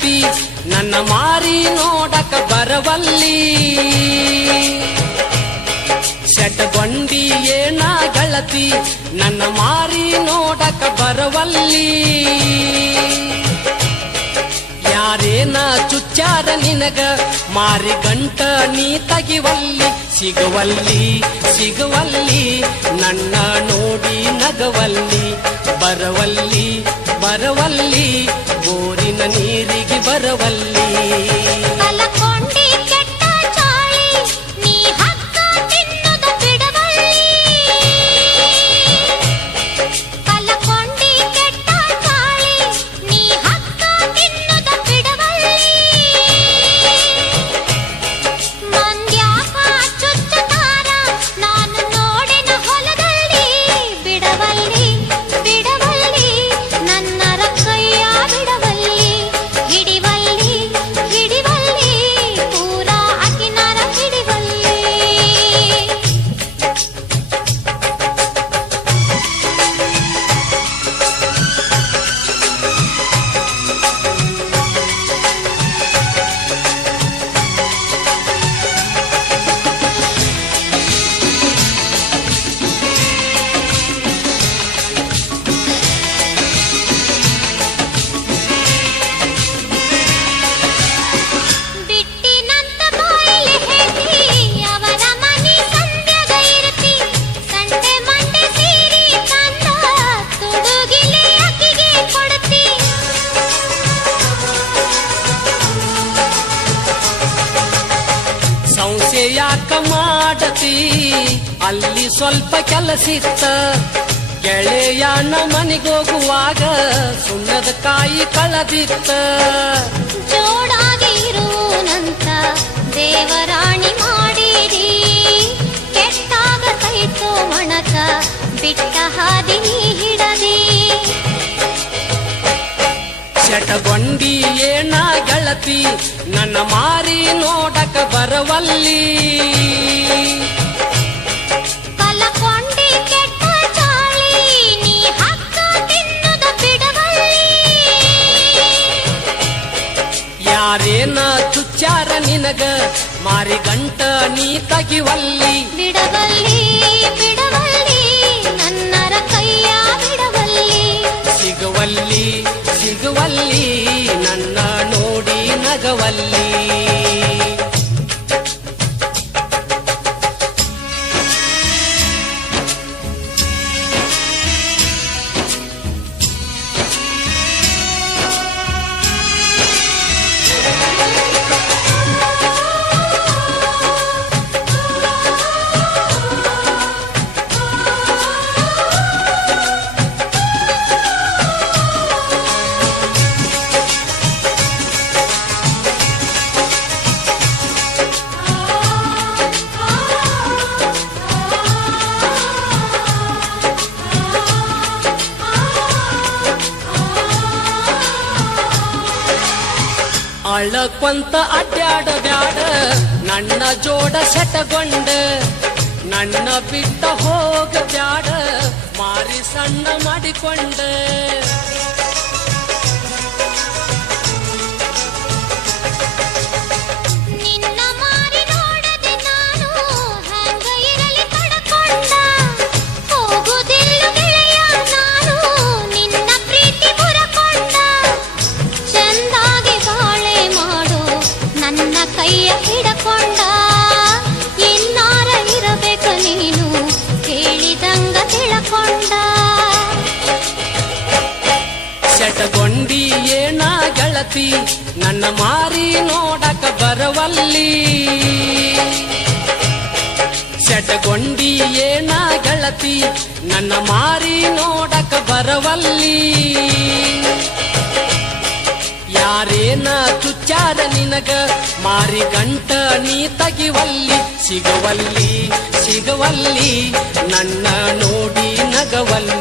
ಗೆಳತಿ ನನ್ನ ಮಾರಿ ನೋಡಕ ಬರವಲ್ಲಿ ಶಟಗೊಂಡಿ ಏನ ಗೆಳತಿ ನನ್ನ ಮಾರಿ ನೋಡಕ ಬರವಲ್ಲಿ ಯಾರೇನ ಚುಚ್ಚಾರ ನಿನಗ ಮಾರಿ ಗಂಟ ನೀ ತಗಿವಲ್ಲಿ ಸಿಗುವಲ್ಲಿ ಸಿಗುವಲ್ಲಿ ನನ್ನ ನೋಡಿ ನಗವಲ್ಲಿ ಬರವಲ್ಲಿ ಬರವಲ್ಲಿ ಬೋರಿನ ನೀರಿಗೆ ಬರವಲ್ಲಿ ಯಾಕ ಮಾಡತಿ ಅಲ್ಲಿ ಸ್ವಲ್ಪ ಕೆಲಸಿತ್ತ ಗೆಳೆಯನ ಮನೆಗೋಗುವಾಗ ಸುಣ್ಣದ ಕಾಯಿ ಕಳದಿತ್ತ ಜೋಡಾಗಿರುವಂತ ದೇವರಾಣಿ ಮಾಡಿರಿ ಕೆಟ್ಟಾಗ ಕೈತೋ ಮಣಕ ಬಿಟ್ಟ ಹಾದಿ ಹಿಡದಿ ಶಟಗೊಂಡಿ ಏನ ಗೆಳತಿ ನನ್ನ ಮಾರಿ ನೋಡಕ ಬರವಲ್ಲಿ ಕಲಕೊಂಡಿ ಕೆಟ್ಟ ಚಾಳಿ ನೀ ಹಕ್ಕ ತಿನ್ನುದ ಬಿಡವಲ್ಲಿ ಯಾರೇನ ಚುಚ್ಚಾರ ನಿನಗ ಮಾರಿ ಗಂಟ ನೀ ತಗಿವಲ್ಲಿ ಬಿಡವಲ್ಲಿ ಬಿಡವಲ್ಲಿ ನನ್ನರ ಕೈಯ ಬಿಡವಲ್ಲಿ ಸಿಗುವಲ್ಲಿ ಸಿಗುವಲ್ಲಿ ನನ್ನ ನೋಡಿ ನಗವಲ್ಲಿ ಅಳಕೊಂತ ಅಡ್ಯಾಡ ಬ್ಯಾಡ ನನ್ನ ಜೋಡ ಶಟಗೊಂಡ ನನ್ನ ಬಿಟ್ಟ ಹೋಗ ಬ್ಯಾಡ ಮಾರಿ ಸಣ್ಣ ಮಾಡಿಕೊಂಡ ಕೈಯ ಹಿಡಕೊಂಡ ಇನ್ನಾರ ಇರಬೇಕು ನೀನು ಹೇಳಿದಂಗ ತಿಳಕೊಂಡ ಶಟಗೊಂಡಿ ಏನ ಗೆಳತಿ ನನ್ನ ಮಾರಿ ನೋಡಕ ಬರವಲ್ಲಿ ಶಟಗೊಂಡಿ ಏನ ಗೆಳತಿ ನನ್ನ ಮಾರಿ ನೋಡಕ ಬರವಲ್ಲಿ ಯಾರೇನ ಚುಚ್ಚಾರ ನಿನಗ ಮಾರಿ ಗಂಟ ನೀ ತಗಿವಲ್ಲಿ ಸಿಗುವಲ್ಲಿ ಸಿಗುವಲ್ಲಿ ನನ್ನ ನೋಡಿ ನಗವಲ್ಲಿ